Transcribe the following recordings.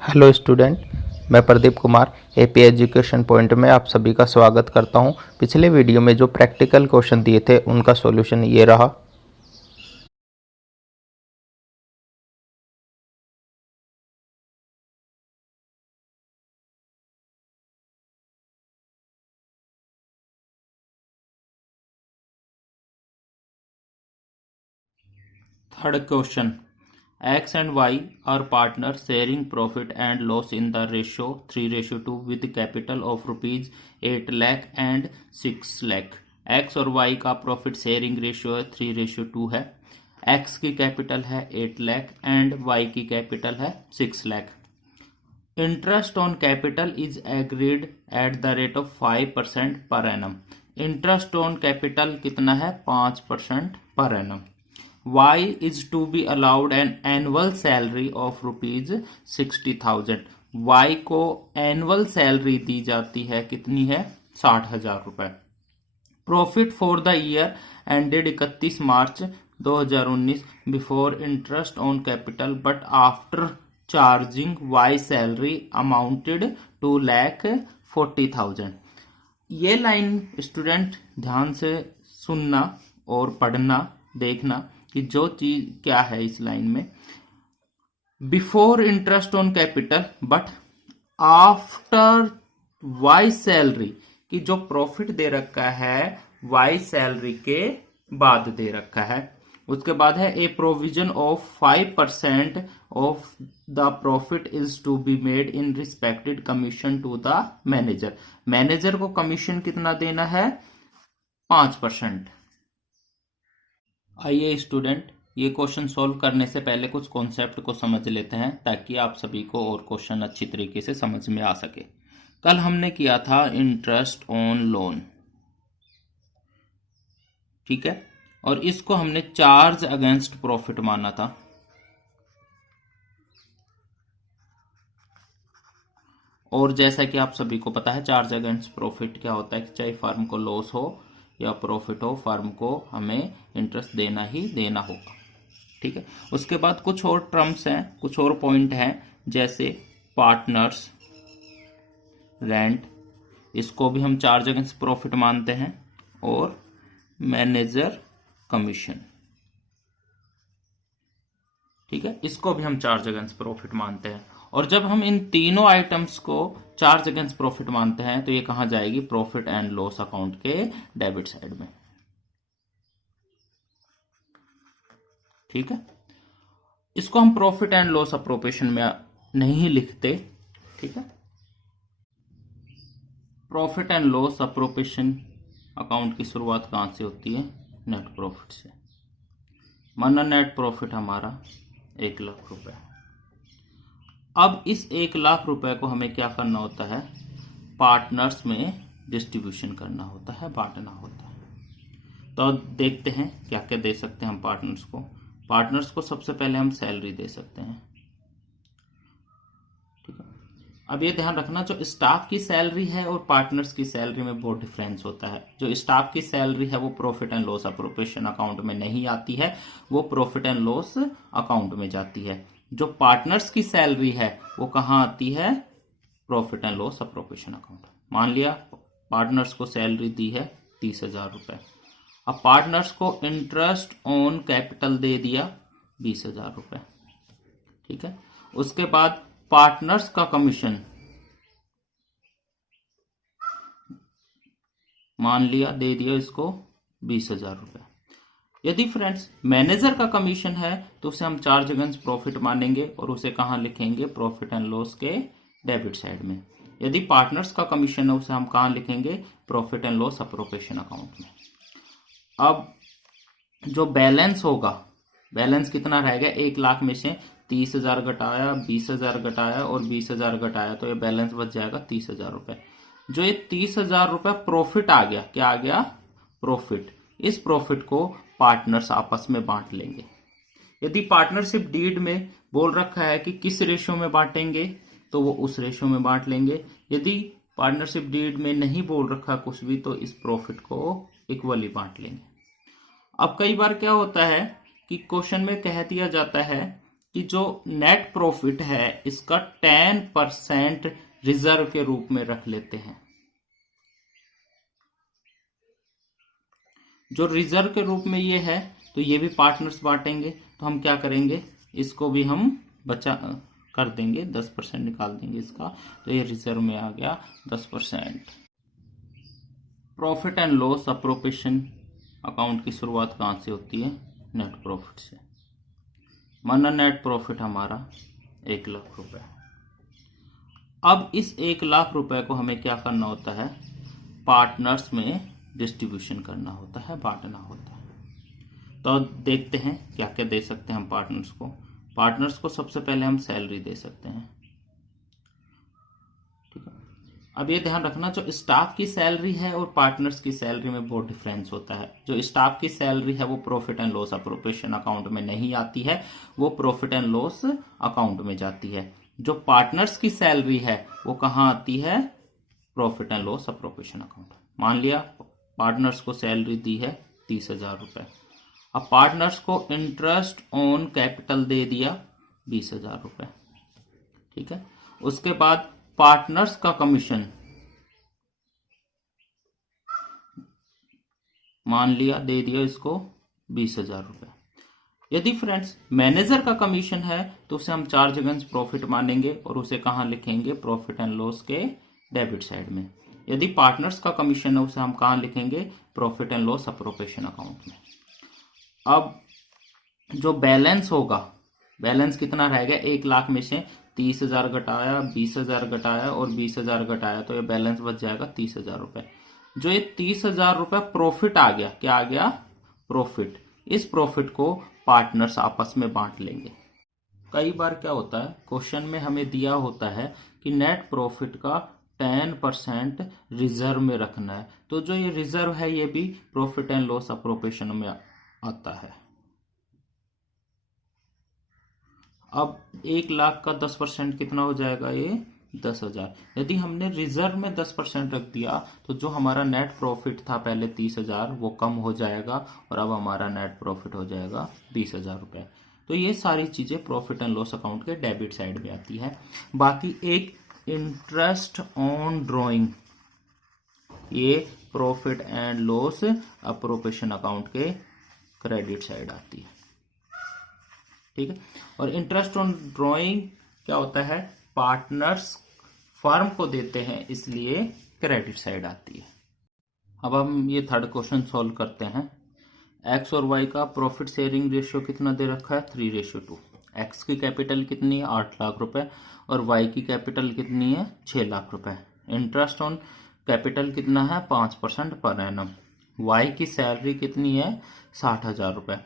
Hello student, मैं Pradeep Kumar AP education point में आप सभी का स्वागत करता हूं। पिछले वीडियो में जो प्रैक्टिकल क्वेश्चन दिए थे उनका सॉल्यूशन ये रहा। Third question. X and Y are partners sharing profit and loss in the ratio 3:2 with capital of rupees 8 lakh and 6 lakh. X और Y का प्रॉफिट शेयरिंग रेशियो 3:2 है। X की कैपिटल है 8 लाख एंड Y की capital है 6 lakh. Interest on capital is agreed at the rate of 5% per annum. Interest on capital कितना है? 5% per annum. Y is to be allowed an annual salary of rupees 60,000। Y को annual salary दी जाती है, कितनी है? 60,000 रुपए। Profit for the year ended 31 March 2019 before interest on capital but after charging Y salary amounted 2,40,000। ये line student ध्यान से सुनना और पढ़ना, देखना कि जो चीज क्या है इस लाइन में। Before interest on capital but after Y salary, कि जो प्रॉफिट दे रखा है वाई सैलरी के बाद दे रखा है। उसके बाद है a provision of 5% of the profit is to be made in respected commission to the manager. Manager को कमीशन कितना देना है? 5%। आइए स्टूडेंट, ये क्वेश्चन सॉल्व करने से पहले कुछ कॉन्सेप्ट को समझ लेते हैं ताकि आप सभी को और क्वेश्चन अच्छी तरीके से समझ में आ सके। कल हमने किया था इंटरेस्ट ऑन लोन, ठीक है, और इसको हमने चार्ज अगेंस्ट प्रॉफिट माना था। और जैसा कि आप सभी को पता है चार्ज अगेंस्ट प्रॉफिट क्या होता है कि चाहे फर्म को लॉस हो या प्रॉफिट हो, फर्म को हमें इंटरेस्ट देना ही देना होगा, ठीक है। उसके बाद कुछ और टर्म्स हैं, कुछ और पॉइंट हैं, जैसे पार्टनर्स, रेंट, इसको भी हम चार्ज अगेंस्ट प्रॉफिट मानते हैं, और मैनेजर कमीशन, ठीक है, इसको भी हम चार्ज अगेंस्ट प्रॉफिट मानते हैं। और जब हम इन तीनों आइटम्स को चार्ज अगेंस्ट प्रॉफिट मानते हैं तो ये कहां जाएगी? प्रॉफिट एंड लॉस अकाउंट के डेबिट साइड में, ठीक है। इसको हम प्रॉफिट एंड लॉस अप्रोप्रिएशन में नहीं लिखते, ठीक है। Profit and loss appropriation account की शुरुआत कहां से होती है? नेट प्रॉफिट से। माना नेट प्रॉफिट हमारा 1 लाख रुपए। अब इस 1 लाख रुपए को हमें क्या करना होता है? पार्टनर्स में डिस्ट्रीब्यूशन करना होता है, बांटना होता है। तो देखते हैं क्या क्या दे सकते हैं हम पार्टनर्स को। पार्टनर्स को सबसे पहले हम सैलरी दे सकते हैं, ठीक है। अब ये ध्यान रखना, जो स्टाफ की सैलरी है और पार्टनर्स की सैलरी में बहुत डिफरेंस होता है। जो स्टाफ की सैलरी है वो profit and loss appropriation account में नहीं आती है, वो प्रॉफिट एंड लॉस अकाउंट में जाती है। जो पार्टनर्स की सैलरी है वो कहां आती है? Profit and loss appropriation account. मान लिया पार्टनर्स को सैलरी दी है 30,000 रुपए। अब पार्टनर्स को इंटरेस्ट ऑन कैपिटल दे दिया 20,000 रुपए, ठीक है। उसके बाद पार्टनर्स का कमीशन मान लिया दे दिया इसको 20,000 रुपए। यदि फ्रेंड्स मैनेजर का कमीशन है तो उसे हम चार्ज अगेंस्ट प्रॉफिट मानेंगे और उसे कहां लिखेंगे? प्रॉफिट एंड लॉस के डेबिट साइड में। यदि पार्टनर्स का कमीशन है उसे हम कहां लिखेंगे? Profit and loss appropriation account में। अब जो बैलेंस होगा, बैलेंस कितना रहेगा? 1 लाख में से 30,000 घटाया, 20,000 घटाया और 20,000 घटाया, तो ये बैलेंस बच जाएगा 30,000 रुपए। जो ये 30,000 रुपए प्रॉफिट आ गया, क्या आ गया? प्रॉफिट। इस प्रॉफिट को पार्टनर्स आपस में बांट लेंगे। यदि पार्टनरशिप डीड में बोल रखा है कि किस रेशियो में बांटेंगे तो वो उस रेशियो में बांट लेंगे। यदि पार्टनरशिप डीड में नहीं बोल रखा कुछ भी तो इस प्रॉफिट को इक्वली बांट लेंगे। अब कई बार क्या होता है कि क्वेश्चन में कह दिया जाता है कि जो नेट प्रॉफिट है इसका 10% रिजर्व के रूप में रख लेते हैं। जो रिजर्व के रूप में ये है तो ये भी पार्टनर्स बांटेंगे, तो हम क्या करेंगे, इसको भी हम बचा कर देंगे, 10% निकाल देंगे इसका, तो ये रिजर्व में आ गया 10%। Profit and loss appropriation account की शुरुआत कहाँ से होती है, नेट प्रॉफिट से। माना नेट प्रॉफिट हमारा 1 लाख रुपए। अब इस 1 लाख रुपए को हमें क्या करना होता है, पार्टनर्स में डिस्ट्रीब्यूशन करना होता है, बांटना होता है। तो देखते हैं क्या क्या दे सकते हैं हम पार्टनर्स को। पार्टनर्स को सबसे पहले हम सैलरी दे सकते हैं, ठीक है। अब ये ध्यान रखना, जो स्टाफ की सैलरी है और पार्टनर्स की सैलरी में बहुत डिफरेंस होता है। जो स्टाफ की सैलरी है वो profit and loss appropriation account में नहीं आती है, वो प्रॉफिट एंड लॉस अकाउंट में जाती है। जो पार्टनर्स की सैलरी है वो कहाँ आती है, profit and loss appropriation account. मान लिया पार्टनर्स को सैलरी दी है 30,000 रुपए। अब पार्टनर्स को इंटरेस्ट ऑन कैपिटल दे दिया 20,000 रुपए, ठीक है। उसके बाद पार्टनर्स का कमीशन मान लिया दे दिया इसको 20,000 रुपए। यदि फ्रेंड्स मैनेजर का कमीशन है तो उसे हम चार्ज अगेंस्ट प्रॉफिट मानेंगे और उसे कहां लिखेंगे, प्रॉफिट एंड लॉस के डेबिट साइड में। यदि पार्टनर्स का कमीशन है उसे हम कहां लिखेंगे, profit and loss appropriation account में। अब जो बैलेंस होगा, बैलेंस कितना रहेगा, 1 लाख में से 30,000 घटाया, 20,000 घटाया और 20,000 घटाया, तो ये बैलेंस बच जाएगा 30,000 रुपए। जो ये 30,000 रुपए प्रॉफिट आ गया, क्या आ गया, प्रॉफिट। इस प्रॉफिट को पार्टनर्स आपस में बांट लेंगे। कई बार क्या होता है, क्वेश्चन में हमें दिया होता है कि नेट प्रॉफिट का 10% रिजर्व में रखना है, तो जो ये रिजर्व है ये भी प्रॉफिट एंड लॉस अप्रोप्रिएशन में आता है। अब 1 लाख का 10% कितना हो जाएगा, ये 10,000। यदि हमने रिजर्व में 10% रख दिया तो जो हमारा नेट प्रॉफिट था पहले 30,000 वो कम हो जाएगा और अब हमारा नेट प्रॉफिट हो जाएगा 20,000 रुपए। तो ये सारी चीजें प्रॉफिट एंड लॉस अकाउंट के डेबिट साइड में आती है। बाकी एक इंटरेस्ट ऑन ड्रॉइंग, ये profit and loss appropriation account के क्रेडिट साइड आती है, ठीक है। और इंटरेस्ट ऑन ड्रॉइंग क्या होता है, पार्टनर्स फर्म को देते हैं इसलिए क्रेडिट साइड आती है। अब हम ये थर्ड क्वेश्चन सॉल्व करते हैं। एक्स और वाई का प्रॉफिट शेयरिंग रेशियो कितना दे रखा है, 3:2। एक्स की कैपिटल कितनी है, 8 लाख रुपए और वाई की कैपिटल कितनी है, 6 लाख रुपए। इंटरेस्ट ऑन कैपिटल कितना है, 5% पर एनम। वाई की सैलरी कितनी है, 60,000 रुपए।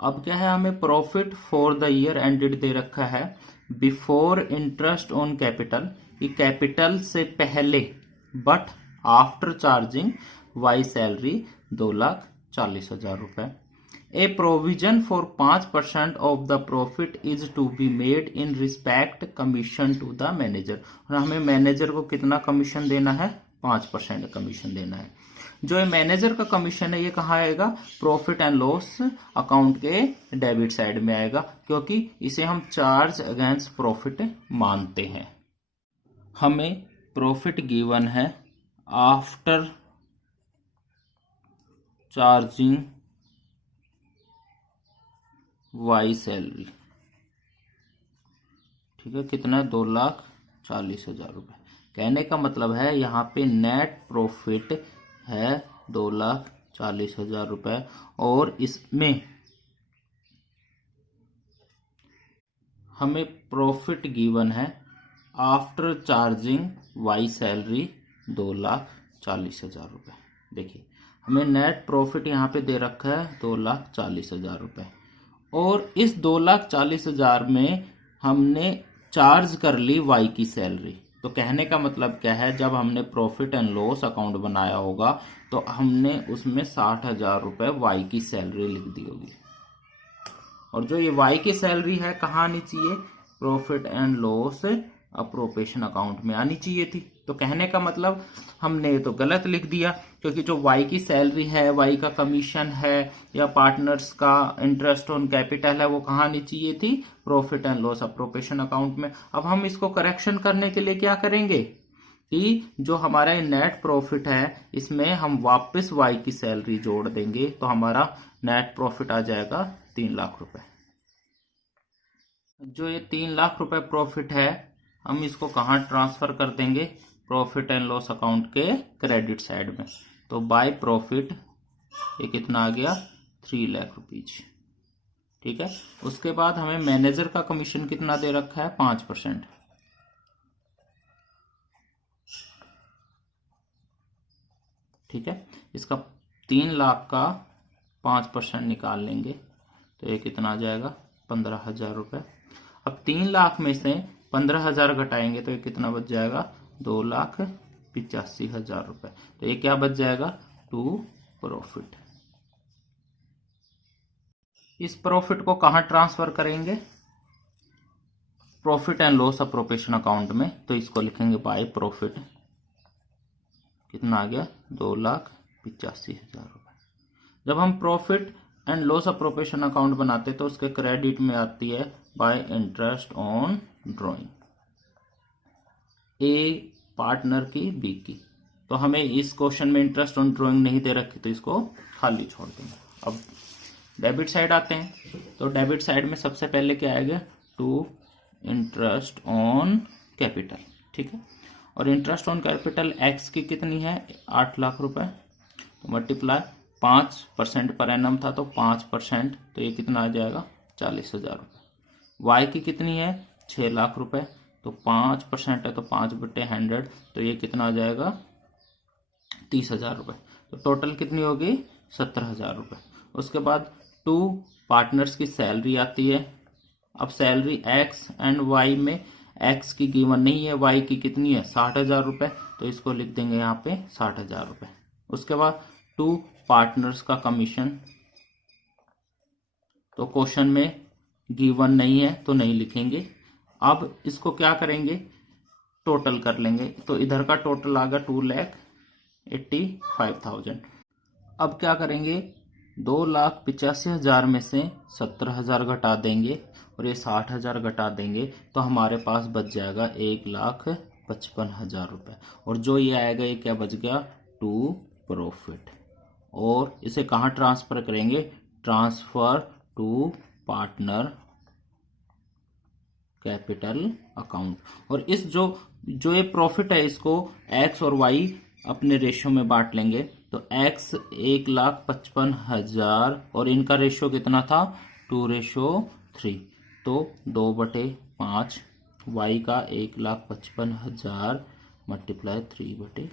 अब क्या है, हमें profit for the year ended दे रखा है बिफोर इंटरेस्ट ऑन कैपिटल, ये कैपिटल से पहले, but after charging Y salary 2,40,000 रुपए। A provision for 5% of the profit is to be made in respect commission to the manager. और हमें manager को कितना कमीशन देना है, 5% कमीशन देना है। जो ये मैनेजर का कमीशन है ये कहाँ आएगा, प्रॉफिट एंड लॉस अकाउंट के डेबिट साइड में आएगा, क्योंकि इसे हम चार्ज अगेंस्ट प्रॉफिट मानते हैं। हमें प्रॉफिट गिवन है आफ्टर चार्जिंग वाई सैलरी, ठीक है, कितना है, 2,40,000 रुपए। कहने का मतलब है यहाँ पे नेट प्रॉफिट है 2,40,000 रुपए और इसमें हमें प्रॉफिट गिवन है आफ्टर चार्जिंग वाई सैलरी 2,40,000 रुपए। देखिए हमें नेट प्रॉफिट यहाँ पे दे रखा है 2,40,000 रुपए और इस 2,40,000 में हमने चार्ज कर ली वाई की सैलरी। तो कहने का मतलब क्या है, जब हमने प्रॉफिट एंड लॉस अकाउंट बनाया होगा तो हमने उसमें 60,000 रुपए वाई की सैलरी लिख दी होगी। और जो ये वाई की सैलरी है कहाँ आनी चाहिए, profit and loss appropriation account में आनी चाहिए थी। तो कहने का मतलब हमने तो गलत लिख दिया, क्योंकि जो वाई की सैलरी है, वाई का कमीशन है या पार्टनर्स का इंटरेस्ट ऑन कैपिटल है, वो कहाँ आनी चाहिए थी? Profit and loss appropriation account में। अब हम इसको करेक्शन करने के लिए क्या करेंगे कि जो हमारा नेट प्रॉफिट है इसमें हम वापस वाई की सैलरी जोड़ देंगे, तो हमारा नेट प्रॉफिट आ जाएगा 3 लाख रुपए। जो ये 3 लाख रुपए प्रॉफिट है, हम इसको कहाँ ट्रांसफर कर देंगे? प्रॉफिट एंड लॉस अकाउंट के क्रेडिट साइड में। तो बाय प्रॉफिट ये कितना आ गया? 3 लाख रुपीज। ठीक है। उसके बाद हमें मैनेजर का कमीशन कितना दे रखा है? 5%। ठीक है। इसका 3 लाख का 5% निकाल लेंगे तो ये कितना आ जाएगा? 15,000 रुपए। अब 3 लाख में से 15,000 घटाएंगे तो ये कितना बच जाएगा? 2,85,000 रुपए। तो ये क्या बच जाएगा? To profit. इस प्रॉफिट को कहां ट्रांसफर करेंगे? Profit and loss appropriation account में। तो इसको लिखेंगे बाय प्रॉफिट। कितना आ गया? 2,85,000 रुपए। जब हम profit and loss appropriation account बनाते तो उसके क्रेडिट में आती है bye interest on drawing, A partner की, बी की। तो हमें इस क्वेश्चन में इंटरेस्ट ऑन ड्रॉइंग नहीं दे रखी, तो इसको खाली छोड़ देंगे। अब डेबिट साइड आते हैं। तो डेबिट साइड में सबसे पहले क्या आएगा? To interest on capital. ठीक है। और इंटरेस्ट ऑन कैपिटल एक्स की कितनी है? 8 लाख रुपए। तो मल्टीप्लाई 5% पर एनम था तो 5%, तो ये कितना आ जाएगा? 40,000 रुपए। वाई की कितनी है? 6 लाख रुपए। तो 5% है तो 5/100, तो ये कितना आ जाएगा? 30,000 रुपए। तो टोटल कितनी होगी? 17,000 रुपए। उसके बाद 2 पार्टनर्स की सैलरी आती है। अब सैलरी एक्स एंड वाई में एक्स की गिवन नहीं है, वाई की कितनी है? 60,000 रुपए। तो इसको लिख देंगे यहाँ पे 60,000 रुपए। उसके बाद 2 पार्टनर्स का कमीशन, तो क्वेश्चन में गिवन नहीं है तो नहीं लिखेंगे। अब इसको क्या करेंगे? टोटल कर लेंगे। तो इधर का टोटल आ गया 2,85,000। अब क्या करेंगे? 2,85,000 में से 17,000 घटा देंगे और ये 60,000 घटा देंगे, तो हमारे पास बच जाएगा 1,55,000 रुपए। और जो ये आएगा ये क्या बच गया? To profit. और इसे कहाँ ट्रांसफर करेंगे? Transfer to partner capital account. और इस जो ये प्रॉफिट है इसको एक्स और वाई अपने रेशियो में बांट लेंगे। तो एक्स 1,55,000 और इनका रेशियो कितना था? 2:3। तो 2/5। वाई का 1,55,000 मल्टीप्लाई 3/5।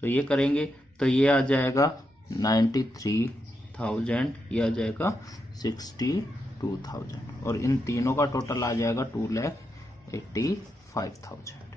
तो ये करेंगे तो ये आ जाएगा 93,000, ये आ जाएगा 62,000 और इन तीनों का टोटल आ जाएगा 2,85,000।